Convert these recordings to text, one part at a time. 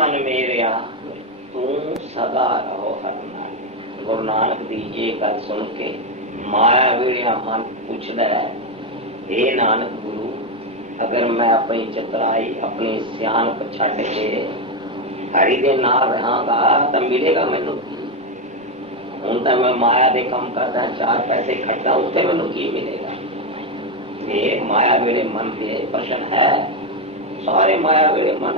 मन मेरिया तू सदा रहो हरनाल। गुरु नानक दी ये गल सुन के माया वेड़िया मन पूछदा है, हे नानक गुरु, अगर मैं अपनी चतुराई अपनी सियाणप छड्ड के हरि दे नाल रहांगा तो मिलेगा मैनू की? हुण तां मैं माया दे काम करदा, चार पैसे खट्टा, उत्ते मैनू की मिलेगा? ये माया वेड़े मन के प्रश्न है। सारे माया वेड़े मन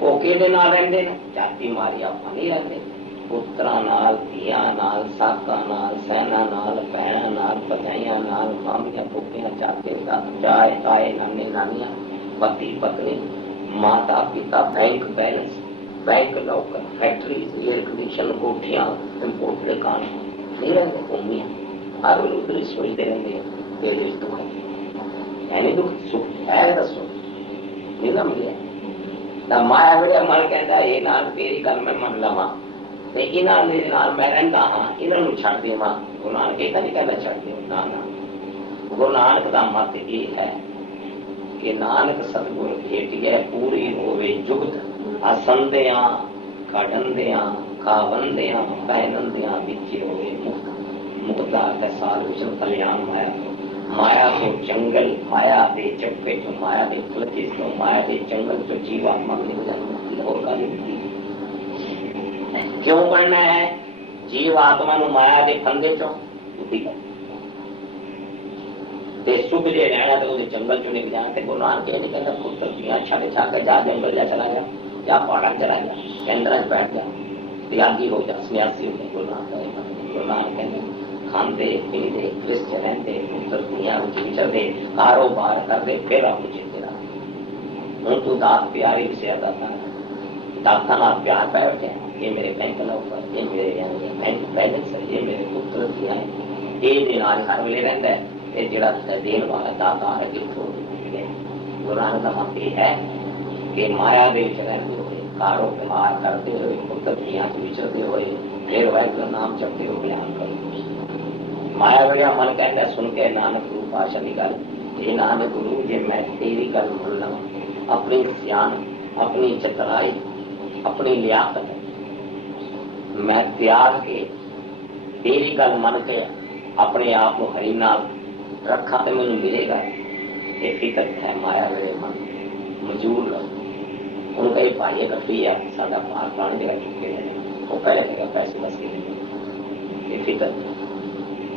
वो किहदे नाल रहिंदे ने? जाति मारी आपां नहीं रहिंदे। पुत्तरां नाल, धीआं नाल, साकां नाल, सैना नाल, भैणां नाल, भरजाइयां नाल, मामियां फूफियां, चाचे चाचे ताए नाने नानियां, पति पत्नी, माता पिता, बैंक बैलेंस, बैंक नौकर, फैक्ट्रीज, एयर कंडीशन, कोठियां, इंपोर्ट के काम नहीं रहते। भूमियां हर वेले उधर सोचते रहते हैं कि दुख है, यानी दुख सुख है, दसो नहीं ना मिले। माया वेड़े मन कहता ये नाल तेरी गल मैं मन लवा ते इन्हां दे नाल मैं रहिंदा हां, इन्हां नूं छड्ड देवां। गुरु नानक इह तां नहीं कहंदा छड्ड देओ, ना ना। गुरु नानक दा मत ये है कि नानक सतगुर भेटिए पूरी होवे जुगत, असंदियां काढंदियां कावंदियां कहनंदियां विचे होवे मुक्त। मुक्ता के साल विचन कल्याण माया। माया को जंगल, माया दे चक्के चो, माया दे फलके चो, माया दे जंगल चो जीवात्मा निकल मुक्ति और काली मुक्ति। क्यों बनना है? जीवात्मा नूं माया दे फंदे चो मुक्ति कर ते सुख जे रहना तो उस जंगल चो निकल जाए। गुरु नानक ये नहीं कहता पुत्र पिया छड़ छाके जा जंगल जा चला जा, या पहाड़ा चला जा, केंद्र बैठ जा, त्यागी हो जा, सन्यासी हो जा। गुरु नानक कहते खाते पीते कृष्ण रहते पुत्र दुनिया विचरते कारोबार करते फिर आप मुझे तेरा हूं तू दात प्यारी से दाता दाता नाल प्यार बैठे। ये मेरे बैंक नौकर, ये मेरे बैंक बैलेंस है, ये मेरे पुत्र दिया है, ये नाल हर वेले रहता है। ये जिहड़ा देन वाला दाता है किथों मिले? गुरु नानक दा मत ये है कि माया दे विच रहंदे होए, कारोबार करते हुए, पुत्र दुनिया विचरते हुए फिर वाहिगुरू नाम जपते हुए कल्याण करो। माया वेड़ा मन कहता सुन के नानक गुरु पाशा की गल, ये नानक गुरु जे मैं तेरी गल मन लवां, अपनी सियान अपनी चतुराई अपनी लियाकत मैं त्याग के तेरी गल मन के अपने आप को हरि नाल रखा तो मैनू मिलेगा। ये फिक्र है माया वेड़े मन मजूर उनका ही भाई इकट्ठी है साडा पार पान जगह चुके हैं, वो पहले कहेगा पैसे बस के ये फिक्र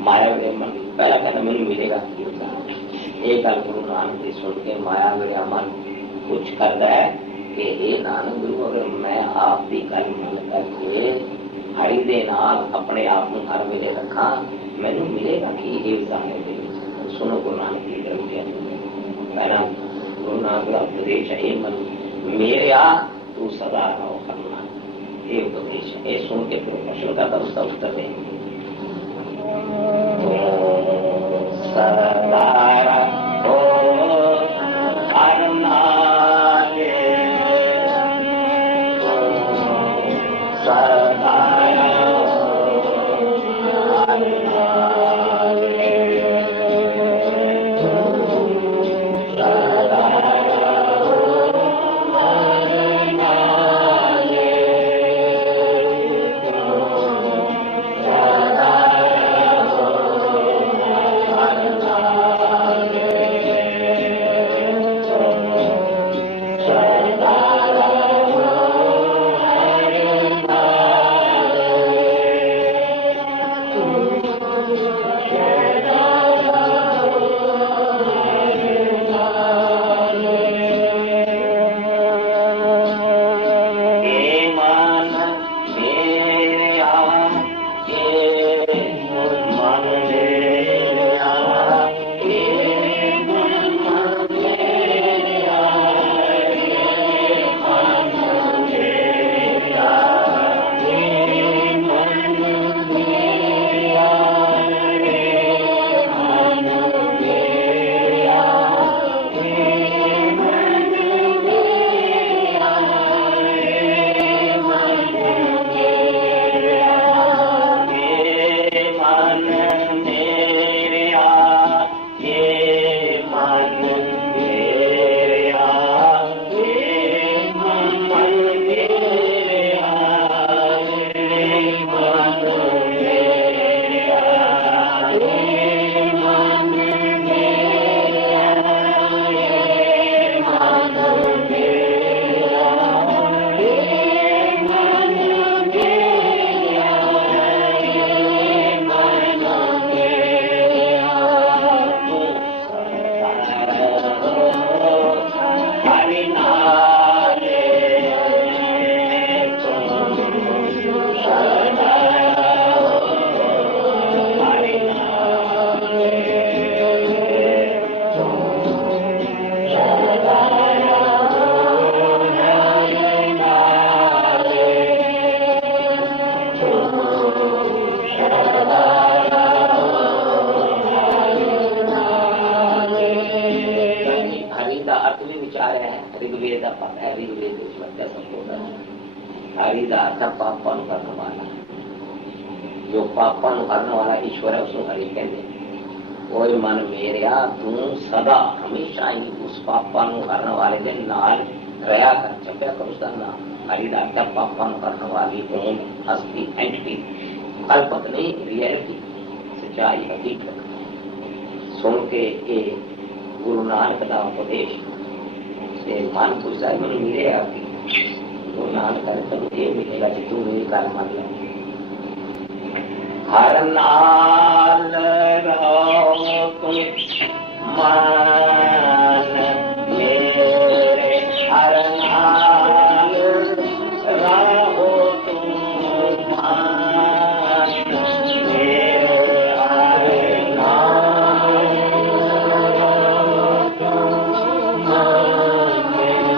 माया वेड़े मन पहला कहना मैनू मिलेगा। एक गल गुरु नानक की सुन के माया वेड़ा मन कुछ करता है कि हे नानक गुरु अगर मैं आप की गल मन करके हरि दे नाल अपने आप को हर वेले रखा मैनू मिलेगा कि ये जाने दे। सुनो गुरु नानक की तरफ पहला गुरु नानक का उपदेश है मन मेरा तू सदा रहो करना, ये उपदेश है। ये सुन के फिर प्रश्न का उसका उत्तर देंगे। सदा रहो करना हरिदास पापा करने वाला, जो पापा करने वाला ईश्वर है उसको हरि कहते। कोई मन मेरिया तू सदा हमेशा ही उस पापा करने वाले के नाल रहा कर, जपया कर उसका नाम। हरिदास पापा करने वाली ओम हस्ती एंटिटी, कल्पत नहीं, रियलिटी, सच्चाई, हकीकत सुन के ये गुरु नानक का उपदेश से मन पूछा मन मिलेगा कि गुरु नानक का तो ये मिलेगा कि तू मेरी कार मान ले। हर नाल रहो तुम मान मेरे, हर नाल रहो तुम मान मेरे, हर नाल रहो तुम मान मेरे।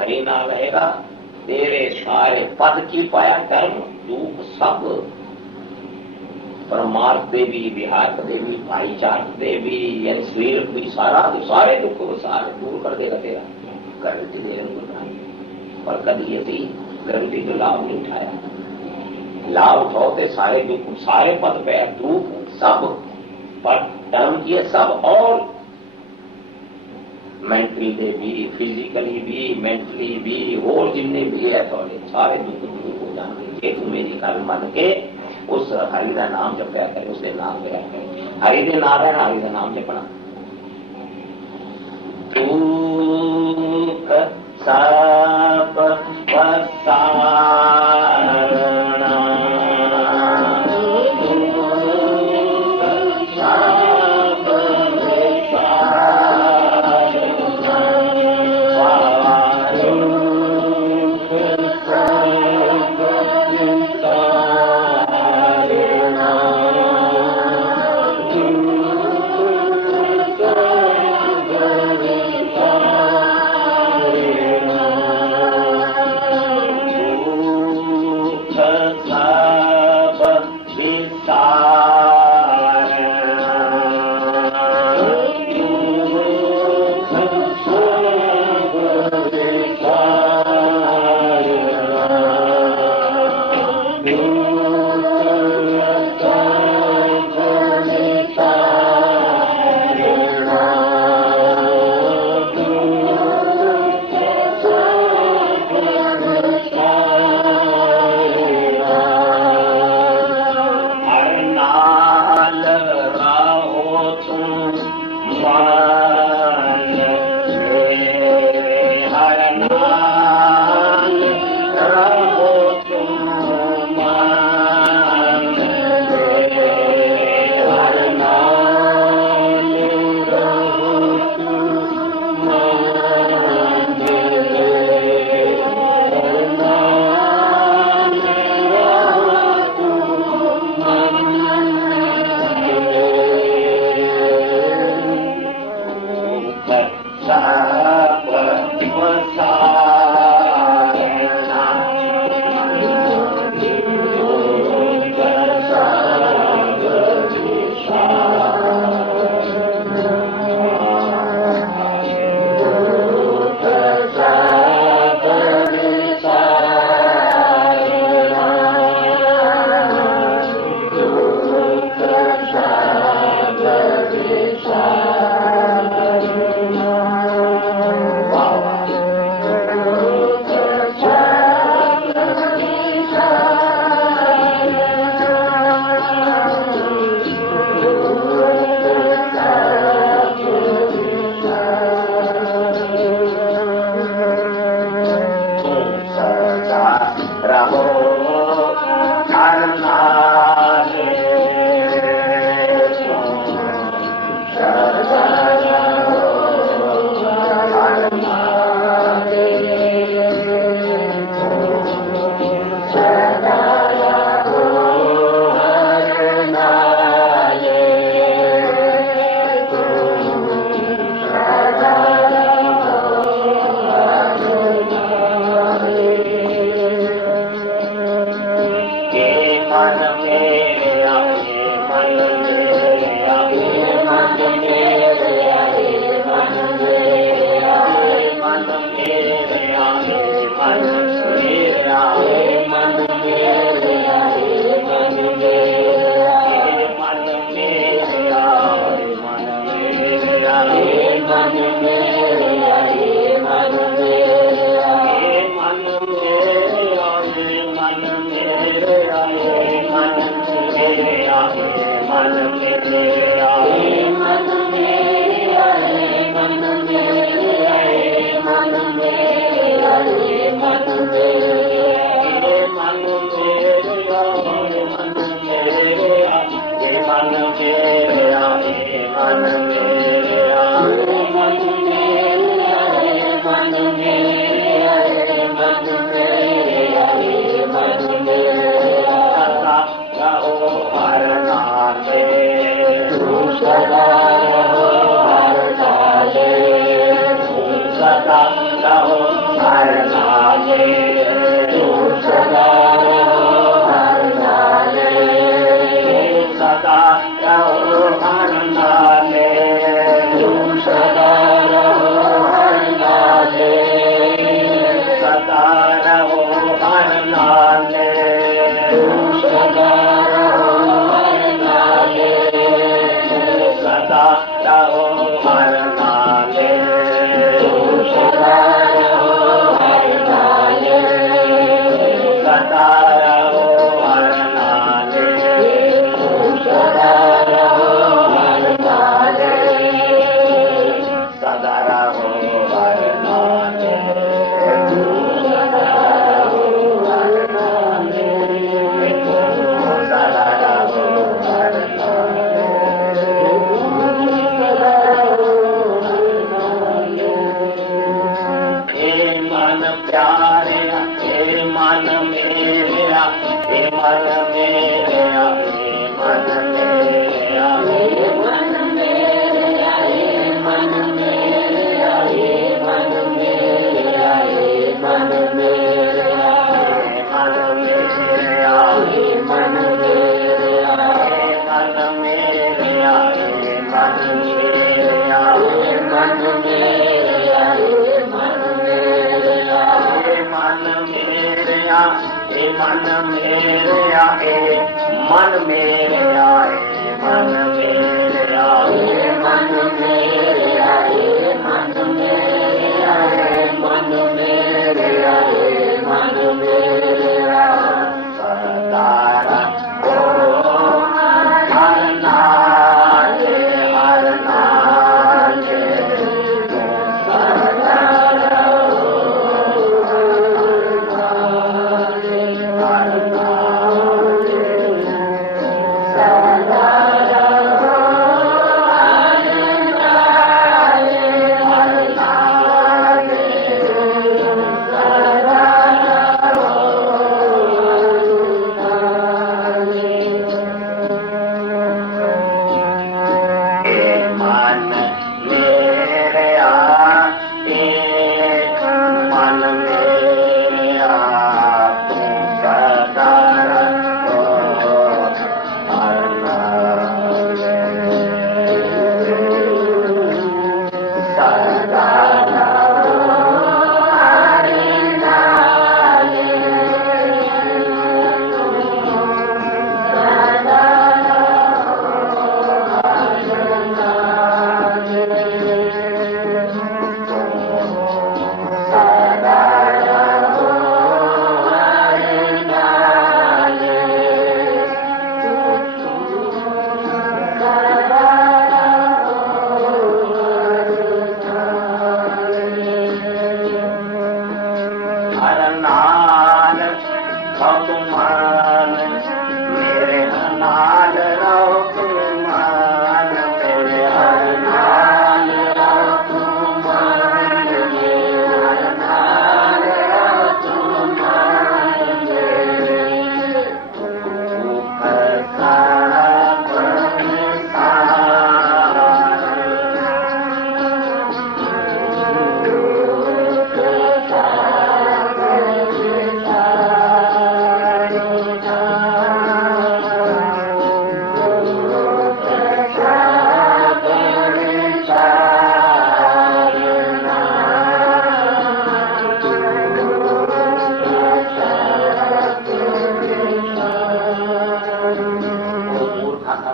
हरि ना रहेगा तेरे सारे पद की पाया कर्म दुख सब, परमार्थ देवी, विहार देवी, भाईचार देवी, यानी शरीर भी सारा सारे दुख को सारे दूर कर देगा तेरा गारंटी दे रहा। और कभी ये भी गारंटी तो लाभ नहीं उठाया, लाभ उठाओते सारे दुख सारे पद पे दुख सब, पर कर्म किए सब और मेंटली दे भी, फिजिकली भी, मेंटली भी, और जितने भी है थोड़े सारे दुख दूर हो जाएंगे तू मेरी कर्म मान के उस हरि का नाम जपया करे, उसके नाम लिया करे। हरि के नाम है ना, हरि का नाम जपना। दुख सब पसारना,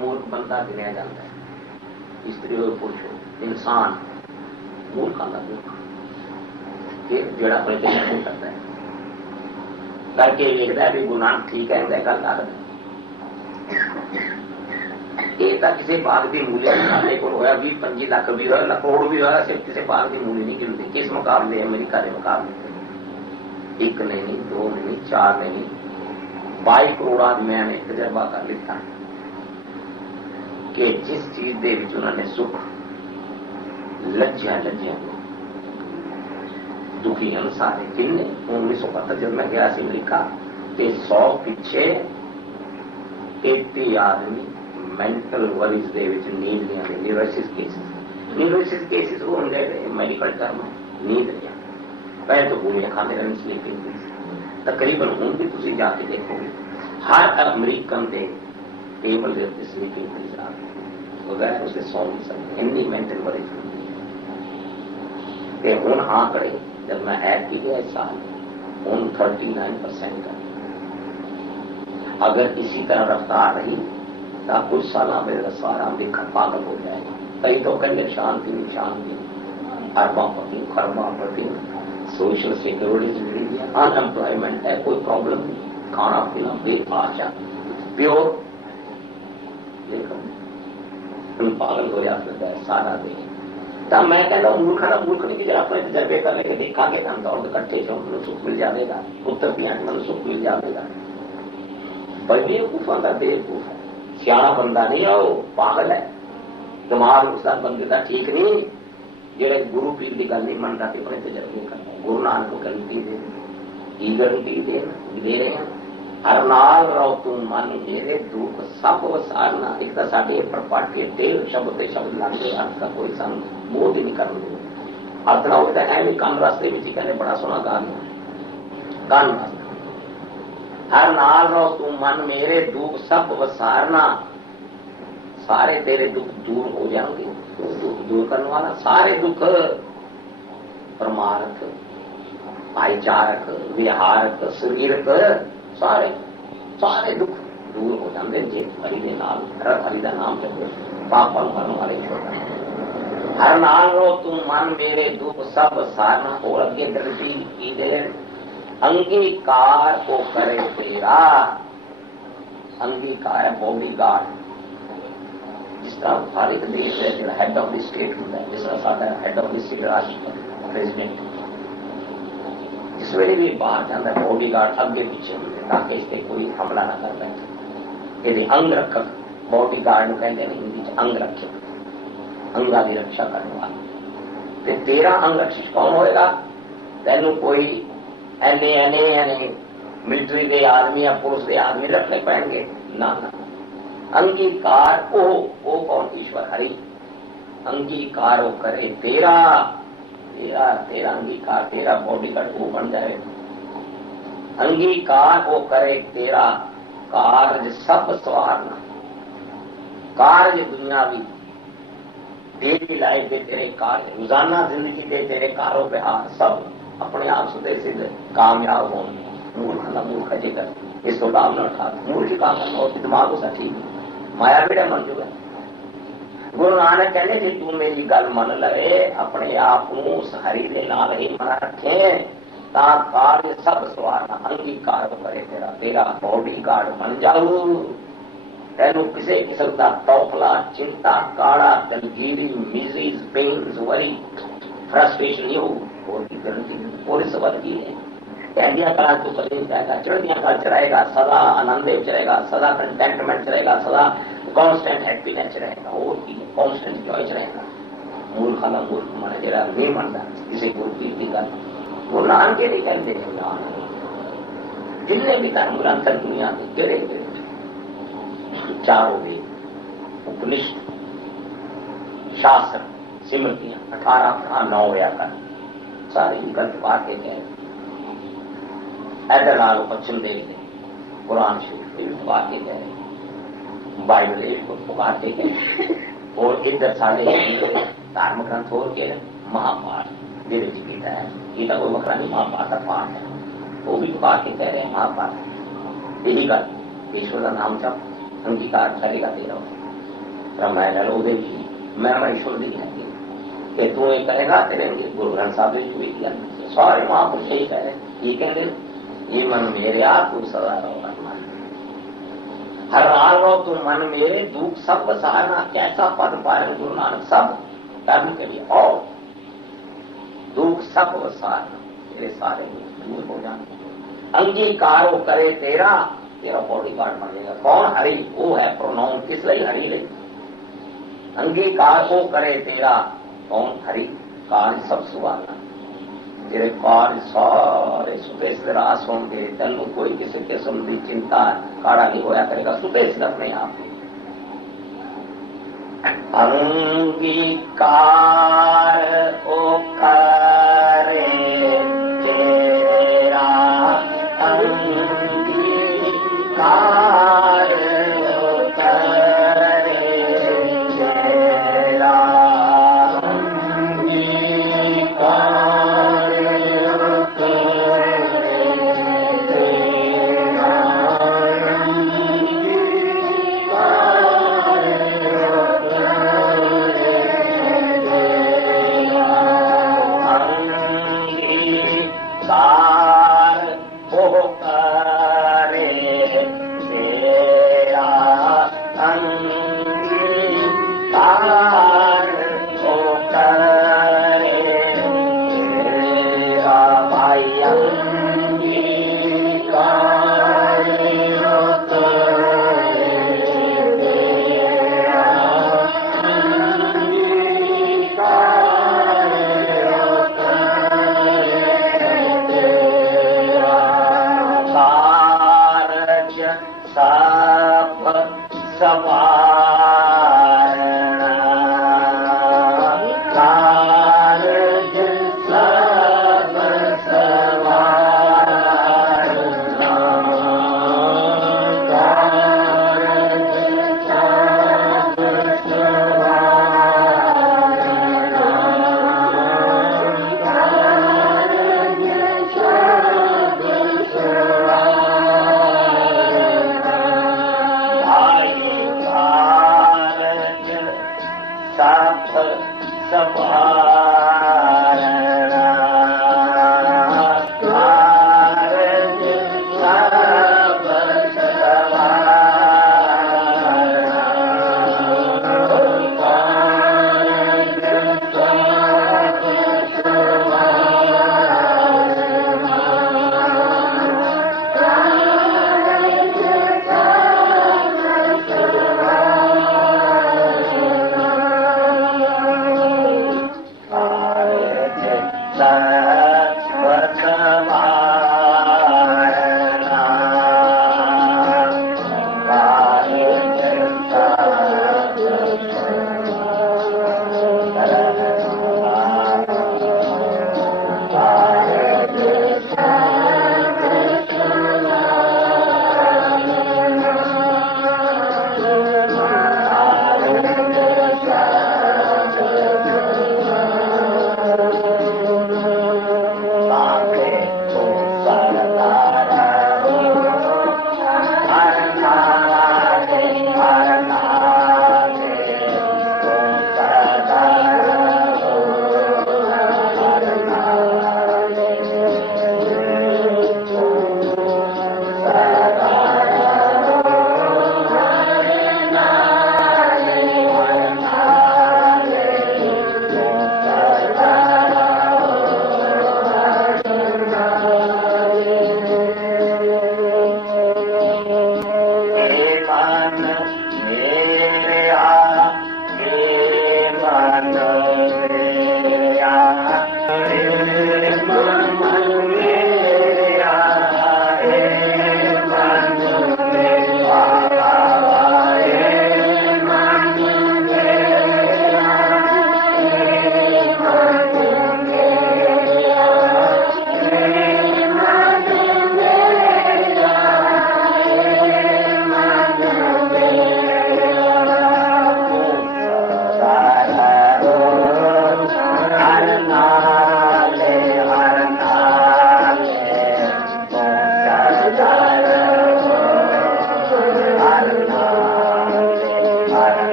मूर्ख बनता गिनाया जाता है। स्त्री और पुरुष हो, इंसान मूर्खा का मूर्ख जोड़ा अपने तेल करता है करके लिखता है भी गुरु नानक ठीक है गल कर ये तो किसी बाग की मूल्य साढ़े को होया 20-25 लाख भी होया करोड़ भी होया सिर्फ किसी बाग की मूल्य नहीं गिनती किस मुकाबले अमेरिका के मुकाबले एक नहीं 2 नहीं 4 नहीं 22 करोड़ आदमियों ने तजर्बा कर लिया कि जिस चीज दे विच उन्होंने सुख लज्जा दुखी सारे किन्ने 1975 जब मैं गया अमेरिका के 100 पिछे 33 आदमी मैंटल वरीज दे विच नींद नहीं आती न्यूरोसिस केसेस वो होंगे मेडिकल टर्म नींद नहीं आती पहले तो गोलियां खाते रहने स्लीपिंग तकरीबन हूं भी तुम जाके देखोगे हर अमरीकन के टेबल के उत्ते स्लीपिंग पिल्स आ बगैर उसके सौ नहीं सकते इन्नी मेंटल वरीज होती है हूं आंकड़े जब मैं ऐड की गया इस साल हूं 39% का अगर इसी तरह रफ्तार रही तो कुछ साल में सारा देखा पागल हो जाएगा कई तो कहेंगे शांति अरबापति खरबापति सोशल सिक्योरिटी अनएम्प्लॉयमेंट है कोई प्रॉब्लम नहीं खाना पीना बेआशा प्योर लेकिन पागल हो जाता है सारा दिन तो मैं कहता हूँ मूर्खा नहीं कि जरा अपने तजर्बे करने के देखा कि हम दौड़ इकट्ठे से उनको सुख मिल जाएगा उत्तर पिया मन सुख मिल जाएगा बेवकूफा का बेवकूफ है सियाना बंदा नहीं है वो पागल है दिमाग उसका बंदे का ठीक नहीं जेड़े गुरु पीर की गल नहीं मनता कि अपने तजर्बे करना गुरु नानक को गारंटी की गारंटी दे रहे हैं हर नाल रहो तुम मन मेरे दुख सब वसारना एक तो साढ़े परपाट के तेल शब्द लगते अर्थ का कोई संग बोध ही नहीं कर अर्थ ना होता है भी कान रास्ते में कहने बड़ा सोना गान हर नाल रहो तुम मन मेरे दुख सब वसारना सारे तेरे दुख दूर हो जाएंगे दुख दूर करने वाला सारे दुख परमार्थ भाईचारक विहारक शरीरक सारे दुख दूर हो जाते जे हरि के नाम हरि का नाम जपो पाप करने वाले छोड़ हर नाल रहो तुम मन मेरे दुख सब सारना और अगे दृष्टि की दे अंगीकार को करे तेरा अंगीकार है बॉडी गार्ड जिस तरह भारत देश है जो हेड ऑफ द स्टेट होता है जिस तरह साढ़ा हेड ऑफ द स्टेट राष्ट्रपति प्रेसिडेंट जिस वे भी बाहर जाता है बॉडी गार्ड अगे पीछे होते ताकि इस पर कोई हमला न कर पाए यदि अंग रक्षक बॉडी गार्ड कहते हैं हिंदी अंग रक्षक अंगा की रक्षा करने वाला तेरा अंग रक्षक कौन होएगा तेन कोई एने मिलिट्री के आदमी या पुलिस के आदमी रखने पाएंगे ना अंगीकार ओ कौन ईश्वर हरि अंगीकार करे तेरा अंगीकार तेरा बॉडी गार्ड वो बन जाए अंगीकार वो करे तेरा कार्य सब सवारना कार्य दुनियावी डेली लाइफ के तेरे कार्य रोजाना जिंदगी के तेरे कारों पे हाथ सब अपने आप सुधे सिद्ध कामयाब हो मूर्ख जेकर इस तो लाभ न उठा मूर्ख काम करना और दिमाग उसका ठीक है माया बेड़ा मन चुका गुरु नानक कहने कि तू मेरी गल मन लवे अपने आप को उस हरि दे नाल ही मन रखे ता कार्य सब सवारना अंगीकार करे तेरा बॉडी गार्ड बन जाऊ तेनू किसी किस्म का तौखला चिंता काड़ा दलगीरी मिजरीज पेन्स वरी फ्रस्ट्रेशन नहीं हो और की गारंटी और इस बात की है चढ़दिया काल तो कभी जाएगा चढ़दिया काल चढ़ाएगा सदा आनंद चलेगा सदा कंटेंटमेंट चलेगा सदा कॉन्स्टेंट हैप्पीनेस रहेगा और की कॉन्स्टेंट जॉय रहेगा मूर्ख वाला मूर्ख माना जरा नहीं मानता किसी गुरु की गल वो नाम के लिए कहते हैं जिनने भी धर्म ग्रंथ दुनिया में गिरे चारों भी उपनिषद शास्त्र सिमरतियां 18-9 व्याकरण सारी ग्रंथ पाके गए ऐसा लाल पश्चिम देवी कुरान शरीफ पाके गए बाइबल को पुकारते गए और इधर सारे धार्मिक ग्रंथ हो के महाभारत गीता है गीता कोई मकरा नहीं महाभारत का पाठ है वो भी पुकार के कह रहे हैं महाभारत यही गल ईश्वर का नाम जब अंगीकार करेगा तेरा रामायण उदय जी मैं ईश्वर दी है कि तू ये करेगा तेरे गुरु ग्रंथ साहब ने भी किया, सारे महापुरुष यही कह रहे, ये कहेंगे ये मन मेरे आ तू सदा रहो हर हाल रहो तुम मन मेरे, दुख सब सहारना, कैसा पद पाए गुरु नानक, सब कर्म करिए और दुख सब सहारना, तेरे सारे दूर हो जाने, अंगीकारो करे तेरा, तेरा बॉडी गार्ड बन जाएगा। कौन? हरि, वो है प्रोनाउन, किस लिए हरि ले, अंगीकार को करे तेरा, कौन? हरि, कार्य सब सुवारना, तेरे कार्य सारे सुबह से रास होंगे, तनु कोई किसी किस्म की चिंता काड़ा नहीं होया करेगा, सुबह से अपने आप अंगीकार ओ करे तेरा, अंगीकार ओ करे तेरा,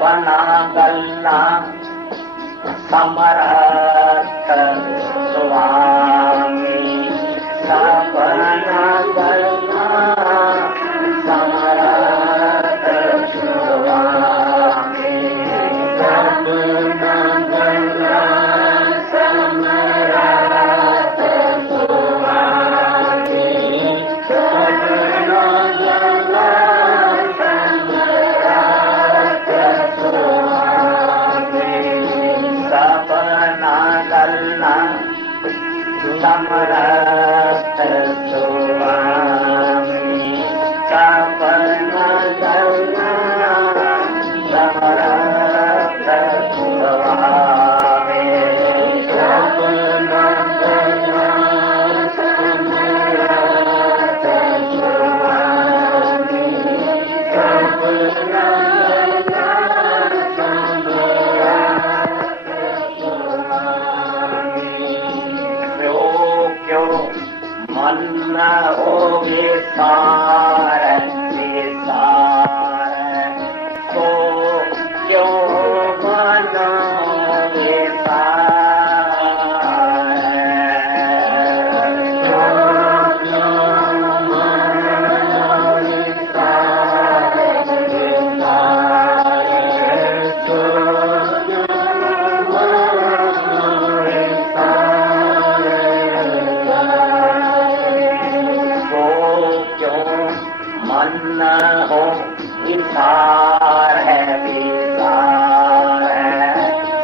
सपना गल्ला समरथ स्वामी, सपना गल्ला समरथ स्वामी, सपना गल्ला समरथ स्वामी, सपना गल्ला समरथ स्वामी, सपना गल्ला समरथ स्वामी, सपना गल्ला समरथ स्वामी, सपना गल्ला समरथ स्वामी, सपना गल्ला मन हो विसार विसार, तो क्यों मन विसार, तो क्यों मन विसार विसार, तो क्यों मन विसार, मन हो विसार है विसार है,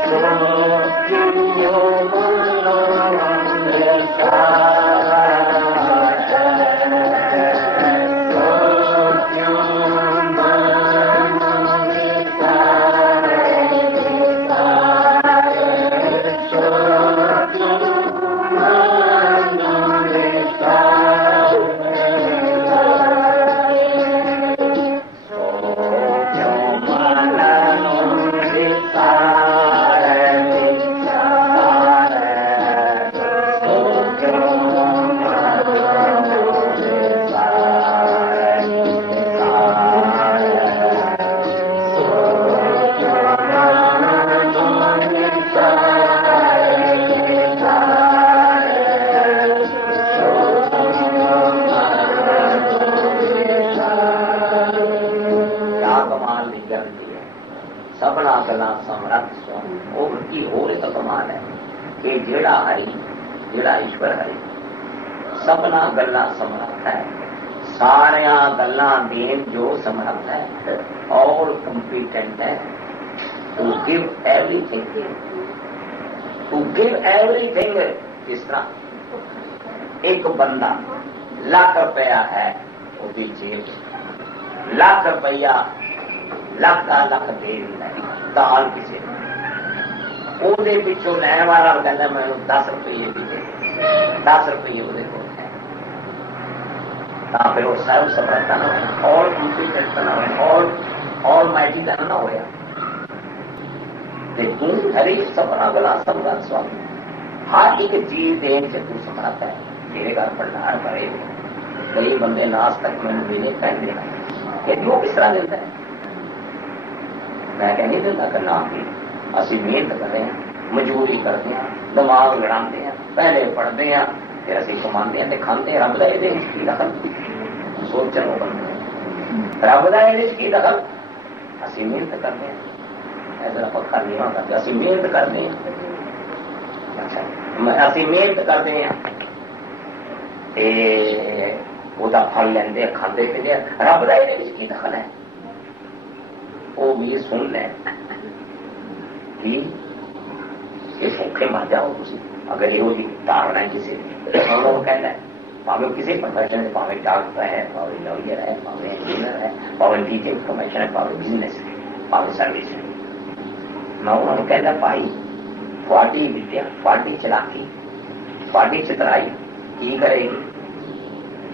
तो क्यों मन विसार है, तो क्यों मन विसार विसार, तो क्यों मन विसार, सपना गला समरथ स्वामी। और की होर तो कमाल है कि जेड़ा हरि, जेड़ा ईश्वर हरि सपना गल्ला समरथ है, सारिया गल्ला देन जो समरथ है और कंपिटेंट है to give everything, to give everything. इस तरह एक बंदा लाख रुपया है उसकी जेब, लाख रुपया ਲੱਖ ਦਾ ਲੱਖ ਦੇ ਦਿੰਦਾ ਦਾਲ ਕਿਸੇ ਨੂੰ, ਉਹਦੇ ਪਿੱਛੋਂ ਲੈਣ ਵਾਲਾ ਕਹਿੰਦਾ ਮੈਨੂੰ 10 ਰੁਪਏ ਵੀ ਦੇ, 10 ਰੁਪਏ ਉਹਦੇ ਕੋਲ ਹੈ, ਤਾਂ ਫਿਰ ਉਹ ਸਰਵ ਸਮਰੱਥਾ ਨਾ ਹੋਇਆ, ਆਲ ਕੰਪੀਟੈਂਟ ਨਾ ਹੋਇਆ, ਆਲ ਮਾਈਟੀ ਦਾ ਨਾ ਹੋਇਆ। ਤੇ ਤੂੰ ਹਰੀ ਸਪਨਾ ਗਲਾ ਸਮਰੱਥ स्वामी, हर एक चीज देने से तू समर्थ है। मेरे घर भंडार भरे कई बंदे नाश तक मैंने देने कहते हैं कि वो किस तरह देता है, मैं कह नहीं दिता करना। असं मेहनत करते हैं, मजदूरी करते हैं, दिमाग लड़ाते हैं, पहले पढ़ते हैं, फिर असं कमाते हैं, खाते हैं। रब का ये की दखल सोचने बनते हैं, रब का ये की दखल। असं मेहनत करते हैं, ऐसा पक्का नहीं करते, असं मेहनत करते हैं। अच्छा असं मेहनत करते हैं, ਉਹਦਾ फल लेंदे खाते पीते, रब का ये की दखल है। वो भी सुन ले कि ये भूखे मर जाओ तुम, अगर ये धारणा है किसी कहना है, भावे किसी प्रोफेशन है, भावे डॉक्टर है, भावे लॉयर है, भावे इंजीनियर है, भावे टीचिंग प्रोफेशन है, भावे बिजनेस है, भावे सर्विस है। मैं उन्होंने कहना भाई थोड़ी विद्या, थोड़ी चलाकी, थोड़ी चितराई की करेगी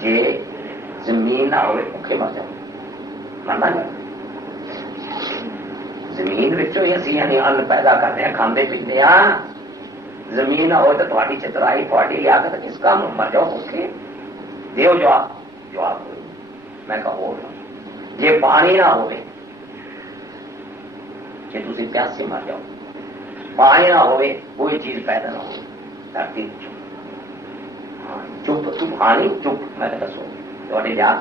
जे जमीन ना हो भूखे मर जाओ, मरना नहीं। जमीन विचों ही असीं अन्न पैदा करते हैं, खाते पीते हैं। जमीन ना हो तो थोड़ी चितराई, थोड़ी लियाकत किस काम मर जाओ भूखे। दियो जवाब, जवाब मैं कहो जे पानी ना हो कि तुम प्यासे मर जाओ। पानी ना होवे, कोई चीज पैदा ना हो, धरती चुप, तूफानी चुप। मैं दसो थोड़े जात,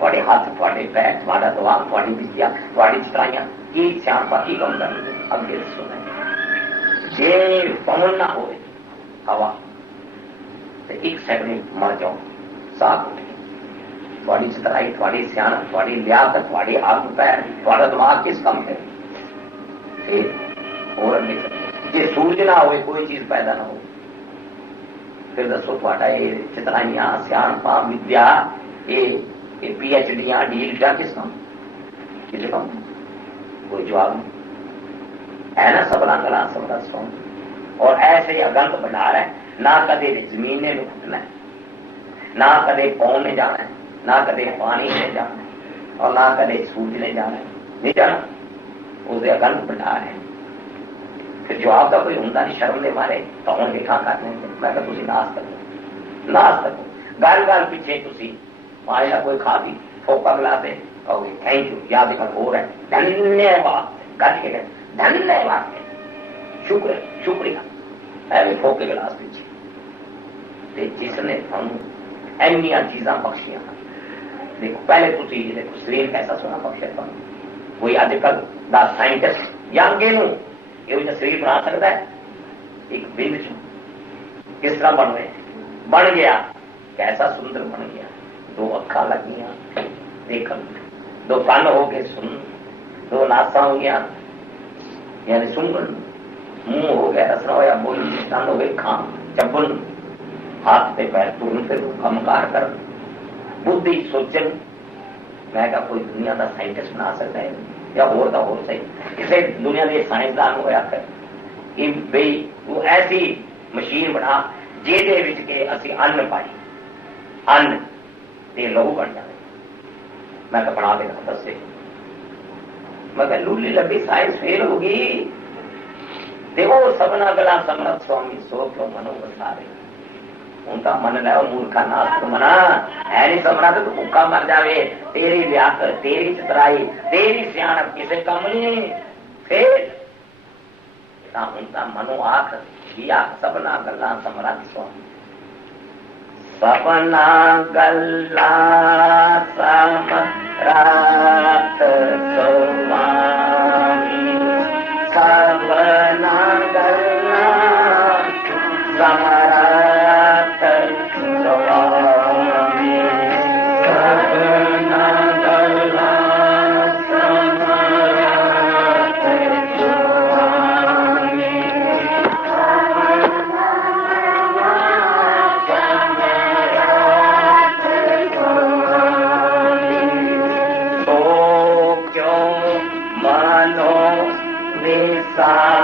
थोड़े हाथ, थोड़े पैर, थोड़ा दिमाग, थोड़ी विद्या, थोड़ी चित्राइयां की सियाणपा की कम कर अगे दसो। जे पवन ना हो हवा तो एक सेकंड में मर जाओ, साफ उठे। थोड़ी चित्राई, थोड़ी सियाणप, थोड़ी लियाकत, थोड़ी हाथ पैर, थोड़ा दिमाग किस कम है। फिर और जे सूर्य ना हो, कोई चीज पैदा ना हो, फिर दसो थोड़ा ये चित्राइया, सियाणपा, विद्या, ये PhD डीलिटा किस काम, किस काम? कोई जवाब नहीं है ना। सबना गला सबना सोन। और ऐसे अगंत भंडार है, ना कदे जमीन ने फुटना है, ना कदे पौन ने जाना है, ना कदे पानी ने जाना है, और ना कदे सूर्य ने जाना है, नहीं जाना। उसके अगंत भंडार है। फिर जवाब का कोई होंगे नहीं, शर्म दे मारे तो हम लिखा करने। मैं तुम नाश करो, नाश करो। गल गल पिछे तुम पानी का कोई खा दी, फोका गिला दे और थैंक यू, याद कर हो रहा है, धन्यवाद कर के धन्यवाद, शुक्र शुक्रिया, ऐसे फोके गिलास पीछे। जिसने हम एनिया चीजा बख्शियां, देखो पहले तुम देखो शरीर कैसा सोना बख्शे। कोई अजकल दा साइंटिस्ट या अगे ये शरीर बना सकता है एक बिंद किस तरह बन गया, कैसा सुंदर बन गया। 2 अखा लगिया देखन, 2 कान हो गए सुन, 2 नासा हो गया यानी सुंगन, मुंह हो गया रसना होया बोल, कान हो गए खान चबन, हाथ पे पैर तुरन फिर कमकार कर, बुद्धि सोचन। मैं क्या कोई दुनिया का साइंटिस्ट बना सकता है या होर का हो सही। इसे दुनिया के साइंसदान होया कर कि भाई वो ऐसी मशीन बना जेदे विच के असी अन्न पाई, अन्न ते लहू बन जाए। मैं तो बना देना दसे, मैं लूली लगी साइंस फेल होगी। देखो सबना गला समर्थ स्वामी सो क्यों मनो बसारे, उनका मन लो मूर्खा नाश तो मना है नहीं समना तो भूखा मर जावे। तेरी व्यास, तेरी चित्राई, तेरी सियाणप किसे कम नहीं। फिर उनका मनो आख सबना गला समर्थ स्वामी, सबना गला समर्थ स्वामी, सबना गला समर्थ स्वामी, सबना गला समर्थ स्वामी, सा